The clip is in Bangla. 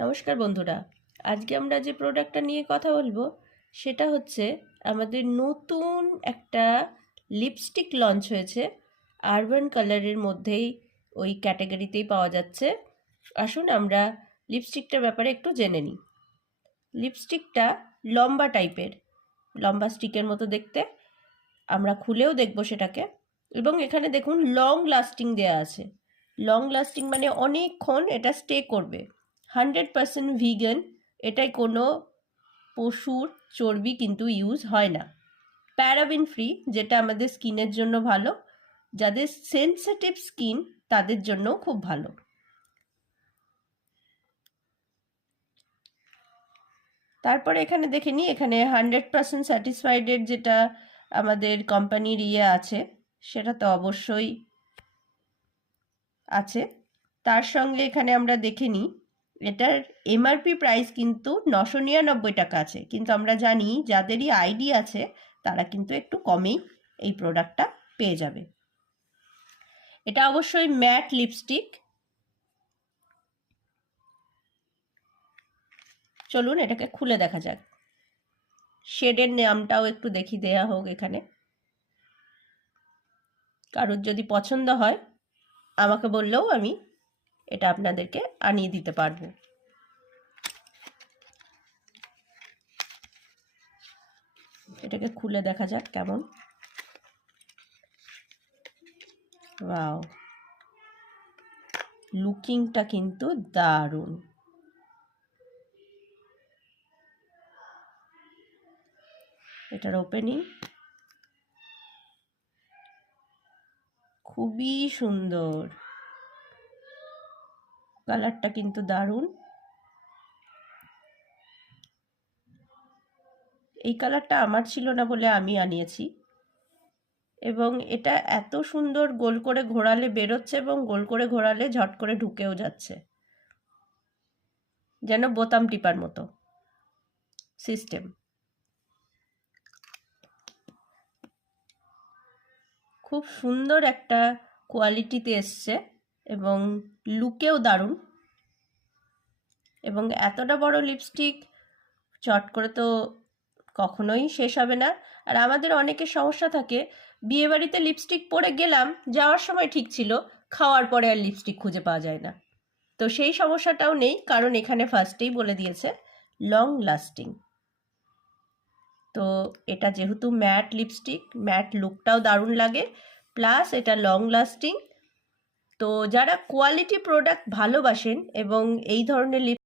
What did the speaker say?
নমস্কার বন্ধুরা। আজকে আমরা যে প্রোডাক্টটা নিয়ে কথা বলব, সেটা হচ্ছে আমাদের নতুন একটা লিপস্টিক লঞ্চ হয়েছে। আরবান কালারের মধ্যেই ওই ক্যাটাগরিতেই পাওয়া যাচ্ছে। আসুন আমরা লিপস্টিকটার ব্যাপারে একটু জেনে নিই। লিপস্টিকটা লম্বা টাইপের লম্বা স্টিকের মতো দেখতে। আমরা খুলেও দেখব সেটাকে। এবং এখানে দেখুন লং লাস্টিং দেওয়া আছে। লং লাস্টিং মানে অনেকক্ষণ এটা স্টে করবে। হান্ড্রেড পার্সেন্ট ভিগান এটায় কোনো পশুর চর্বি কিন্তু ইউজ হয় না। প্যারাবিন ফ্রি যেটা আমাদের স্কিনের জন্য ভালো। যাদের সেন্সিটিভ স্কিন তাদের জন্যও খুব ভালো। তারপরে এখানে দেখে নিই, এখানে হান্ড্রেড পার্সেন্ট স্যাটিসফাইডের যেটা আমাদের কোম্পানির ইয়ে আছে, সেটা তো অবশ্যই আছে। তার সঙ্গে এখানে আমরা দেখে নিই এটার এমআরপি প্রাইস কিন্তু নশো নিরানব্বই টাকা আছে। কিন্তু আমরা জানি যাদেরই আইডি আছে, তারা কিন্তু একটু কমেই এই প্রোডাক্টটা পেয়ে যাবে। এটা অবশ্যই ম্যাট লিপস্টিক চলুন এটাকে খুলে দেখা যাক। শেডের নামটাও একটু দেখি, দেয়া হোক এখানে। কারোর যদি পছন্দ হয়, আমাকে বললেও আমি এটা আপনাদেরকে আনিয়ে দিতে পারব। এটাকে খুলে দেখা যাক কেমন। ওয়াও। লুকিংটা কিন্তু দারুণ। এটার ওপেনিং খুবই সুন্দর। কালারটা কিন্তু দারুণ। এই কালারটা আমার ছিল না বলে আমি আনিয়েছি। এবং এটা এত সুন্দর গোল করে ঘোরালে বেরোচ্ছে এবং গোল করে ঘোরালে ঝট করে ঢুকেও যাচ্ছে। যেন বোতাম টিপার মতো সিস্টেম। খুব সুন্দর একটা কোয়ালিটিতে এসছে। এবং লুকেও দারুণ। এবং এতটা বড় লিপস্টিক চট করে তো কখনোই শেষ হবে না। আর আমাদের অনেকের সমস্যা থাকে, বিয়েবাড়িতে লিপস্টিক পরে গেলাম, যাওয়ার সময় ঠিক ছিল, খাওয়ার পরে আর লিপস্টিক খুঁজে পাওয়া যায় না। তো সেই সমস্যাটাও নেই, কারণ এখানে ফার্স্টেই বলে দিয়েছে লং লাস্টিং তো এটা যেহেতু ম্যাট লিপস্টিক ম্যাট লুকটাও দারুণ লাগে প্লাস এটা লং লাস্টিং তো যারা কোয়ালিটি প্রোডাক্ট ভালোবাসেন এবং এই ধরনের লিপ